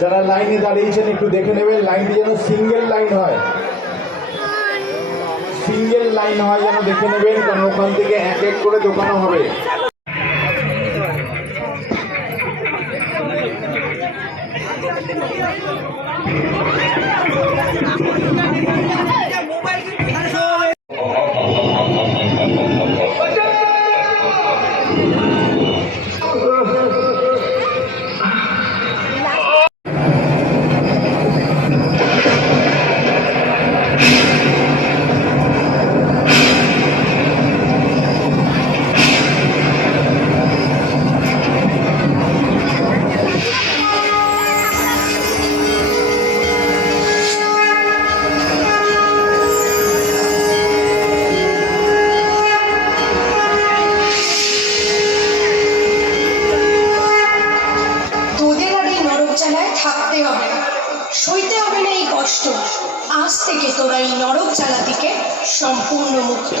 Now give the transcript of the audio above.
যারা লাইনে দাঁড়িয়েছেন একটু দেখে নেবেন লাইনটি যেন সিঙ্গেল লাইন হয়, সিঙ্গেল লাইন হয় যেন দেখে নেবেন, কারণ ওখান থেকে এক এক করে দোকানও হবে। থাকতে হবে না, সইতে হবে না এই কষ্ট। আজ থেকে তোরা এই নরক জ্বালা থেকে সম্পূর্ণ মুক্ত।